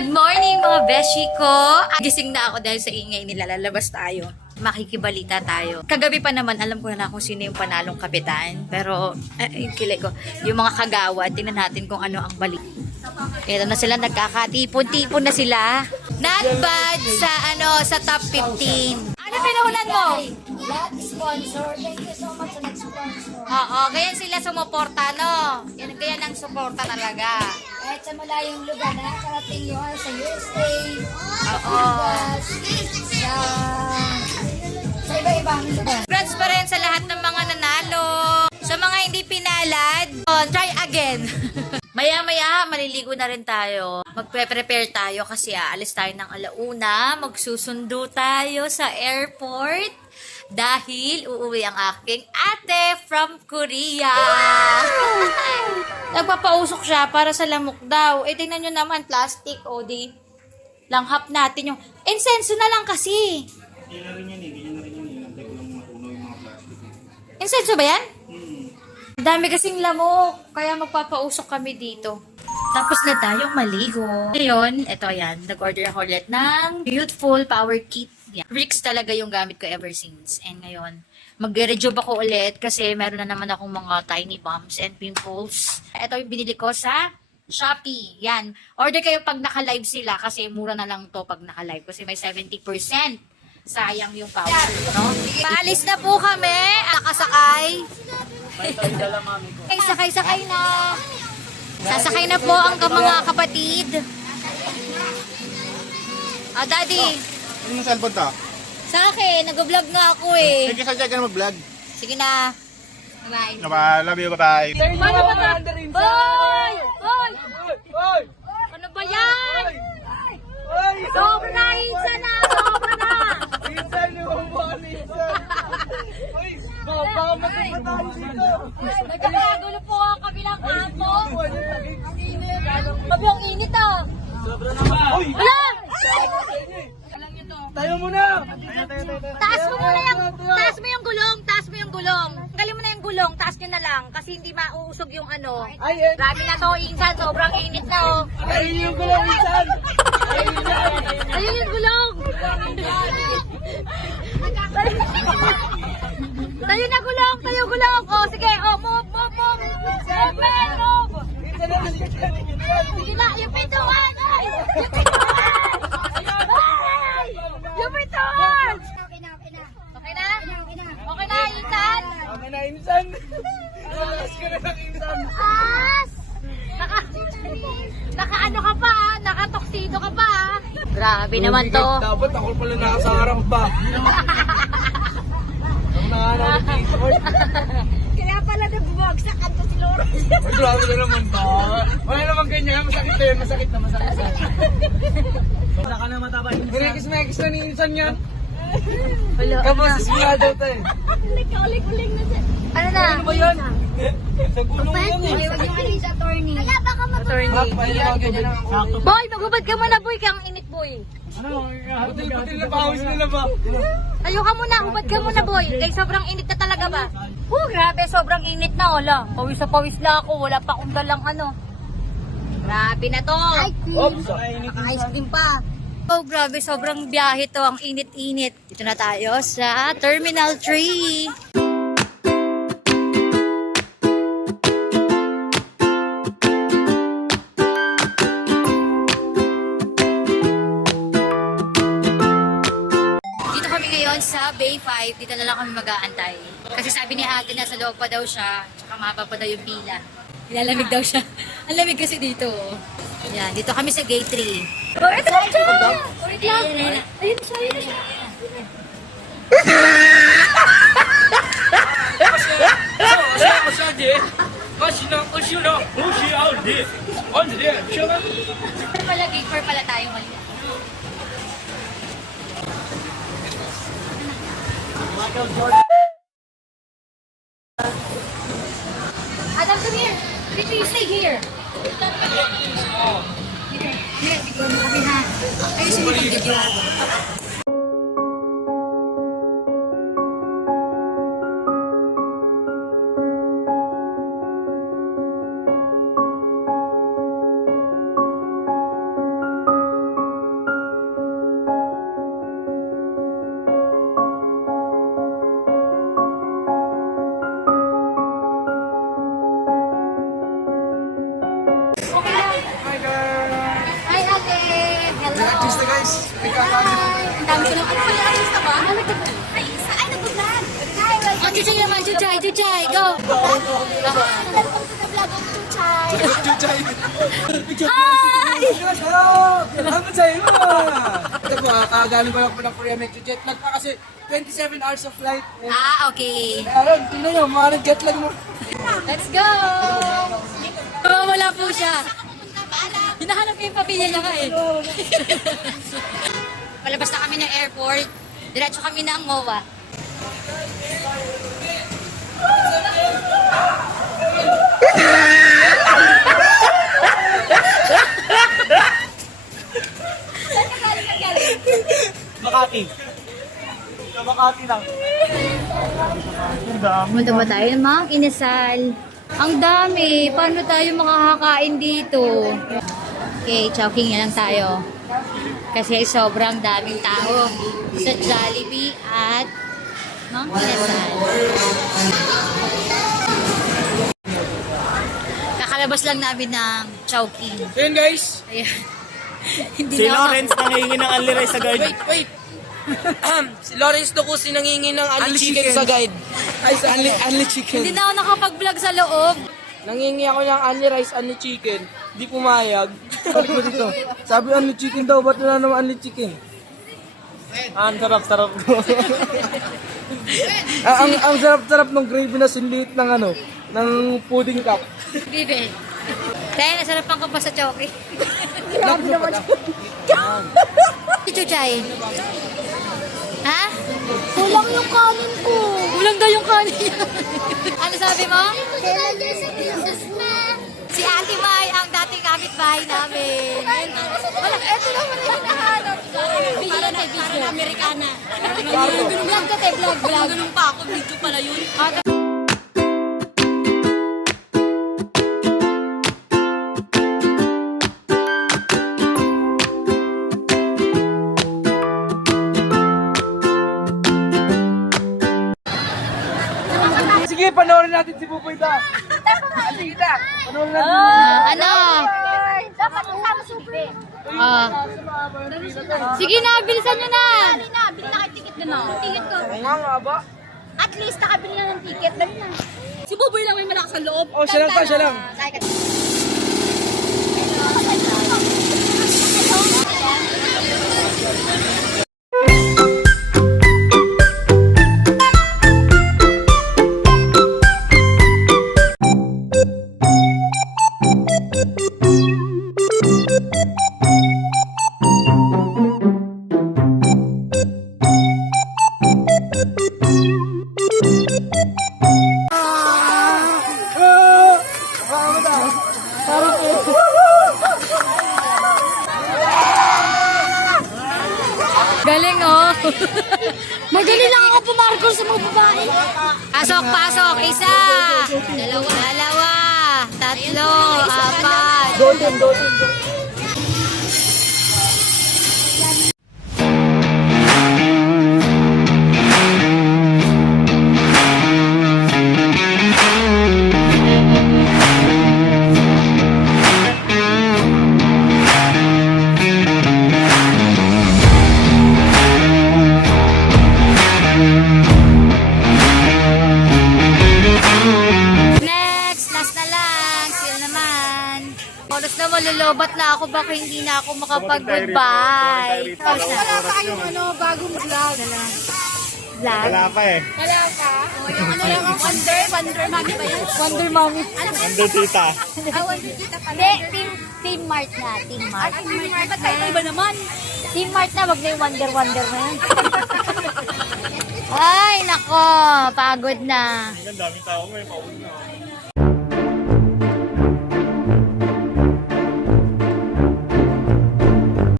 Good morning mga beshi ko! Gising na ako dahil sa ingay nila. Lalabas tayo. Makikibalita tayo. Kagabi pa naman, alam ko na kung sino yung panalong kapitan. Pero, yung kilay ko, yung mga kagawad, tingnan natin kung ano ang balik. Ito na sila, nagkakatipon-tipon na sila. Not bad sa top 15. Ano pinuhunan mo? Lahat sponsor. Thank you so much sa nag-sponsor. Oo, ganyan sila sumuporta, no? Ganyan ang suporta talaga. Kahit sa malayong lugar, nakakarating yun sa USA, Oo. sa iba-ibang lugar. Congrats pa rin sa lahat ng mga nanalo. Sa mga hindi pinalad, try again. Maya-maya, maliligo na rin tayo. Magpe-prepare tayo kasi aalis tayo ng alauna. Magsusundo tayo sa airport dahil uuwi ang aking ate from Korea. Nagpapausok siya para sa lamok daw. Eh, tingnan nyo naman, plastic, o di. Langhap natin yung... Insenso na lang kasi. Ganyan na rin yan eh. Ganyan na rin yan eh. Antay ko lang matunaw yung mga plastic eh. Insenso ba yan? Hmm. Ang dami kasing lamok, kaya magpapausok kami dito. Tapos na tayong maligo. Ngayon, eto yan, nag-order ako ulit ng Youthful Power Kit. Yeah. Rix talaga yung gamit ko ever since. And ngayon, mag-rejuve ako ulit kasi meron na naman akong mga tiny bumps and pimples. Ito yung binili ko sa Shopee. Yan. Order kayo pag naka-live sila kasi mura na lang to pag naka-live kasi may 70%. Sayang yung power, no? Paalis na po kami. Nakasakay. Sakay na. Sasakay na po ang mga kapatid. Daddy. Ano yung cellphone to? Sa akin, nag-vlog nga ako eh. Sige, sadya ka na mag-vlog. Sige na. Bye. Love you, bye-bye. Paano ba ta? Boy! Boy! Ano ba yan? Sobra na, Insa na! Sobra na! Nagkakagulo po ang kabilang kampo. Sabi ang init ah. Wala! Tayo muna! Taas mo yung gulong, Tanggalin mo na yung gulong, taas nyo na lang kasi hindi mauusog yung ano. Grabe na to, Insan, sobrang init na oh. Ayun yung gulong minsan! Ayun yung gulong. Tayo na gulong, tayo gulong. Oh, sige, oh, move. Sige na, yung pintuan. Ay! Yung pintuan. Ay! Yung pintuan. Okay na? Okay na, Insan? Okay na, insan! Alas ka na ng insan! As! Naka-ano ka pa ah, naka-toxido ka pa ah. Grabe naman to. Dapat ako pala nakasarang ba? Ang nahanap ng t-shirt. Kaya pala nabubagsak at si Lawrence. Ay, grabe na naman ba? Wala naman ganyan. Masakit na yun. Masakit na. Wala ka na mataba. Hinekis-mekis na ni insan yan. Kapos na daw tayo. Nagkauling-uling na siya. Ano na? Ano ba yan? Sa gulong yan eh. Huwag yung alis attorney. Kaya baka Boy, maghubad ka muna boy, kaya ang init boy. Putil na pawis nila ba? Tayo ka muna, hubad ka muna boy. Kaya sobrang init na talaga ba? Grabe, sobrang init na, wala. Pawis na pawis na ako, wala pa akong dalang ano. Grabe na to. Oops! Ice cream pa. Oh, grabe, sobrang biyahe to, ang init-init. Dito na tayo sa Terminal 3. Sa Bay 5, dito na lang kami mag-aantay. Kasi sabi ni ate na sa loob pa daw siya, tsaka mahaba pa daw yung pila. Nilalamig daw siya. Ang lamig kasi dito. Yan, dito kami sa gate 3. Oh, ito na siya! Wait lang! Ayun siya, ayun siya. Gate 4 pala tayo mali. Adam, come here. Ricky, you stay here. Here, bigyan mo kami ha. Ayusin mo yung video. guys. May kakanin. Ang dami ko lang. Ano pala? Ayos na ba? Ay, isa. Ay, nag-vlog. Hi, welcome. Oh, Chuchay naman, Chuchay, go! Welcome to the vlog of Chuchay. Chuchay. Hi! Hello! Ano sa'yo? Ito po, kagaling ko lang po ng Korea Metro Jet lag pa kasi 27 hours of flight. Okay. Ayun, tingnan nyo, mga jet lag mo. Let's go! Wala po siya. Hinahanap ko yung pamilya niya ka eh. Palabas na kami ng airport. Diretso kami ng MOA. Makati. Sa Makati lang. Punta ba tayo ng mga kinasal? Ang dami. Paano tayo makakakain dito? Okay, chowking na lang tayo. Kasi sobrang daming tao sa Jollibee at mga kinasal. Kakalabas lang namin ng chowking. So yun guys. Ayan. Hindi Si na ako- Lawrence nangihingi ng Only Rice sa guide. Wait. Si Lawrence Ducusi nangingi ng unli chicken sa guide. Ay, sa unli chicken. Hindi na ako nakapag-vlog sa loob. Nangingi ako ng unli rice, unli chicken. Di pumayag. Balik mo dito. Sabi unli chicken daw, ba't wala naman unli chicken? Ang sarap-sarap ko. ang sarap-sarap ng gravy na sinlit ng ano, ng pudding cup. Bibi. Tayo, nasarapan ko pa sa choki. Grabe naman. Si Chuchay. Ha? Kulang yung kanin ko. Kulang daw yung kanin. Ano sabi mo? Kailan niya sa business na? Si Ate Mai ang dating kapitbahay namin. Wala, eto naman yung hinahanap ko. Video na video. Parang Amerikana. Vlog ka, te, vlog. Ganun pa ako. Video pala yun. Sige, panoorin natin si Buboy da. Sige da, panoorin natin. Ano? Dapat kasama supe. Sige na, bilisan nyo na. Dali na, bili na kayo ticket na. Ticket ko. Oo nga ba? At least nakabili na ng ticket. Dali na. Si Buboy lang may malakas sa loob. Oh, siya lang pa, siya lang. Galing oh. Magaling lang ako pumarkol sa mga babae. Pasok, pasok. Isa. Dalawa. Tatlo. Apat. Golden. Next, last na lang. Sila naman. Oras na malulubat na ako. Baka hindi na ako makapag-goodbye. Tapos na. Wala pa kayong bagong vlog. Vlog. Wala pa eh. Wala pa? O, yung ano lang ang Wonder Mommy ba yan? Wonder Mommy. Ando tita. Wonder Tita pala. Hindi, Team Mart na. Team Mart. Ba't tayo iba naman? Team Mart na. Wag na yung Wonder na yan. Ay, nako. Pagod na. Ang daming tao, may pauna.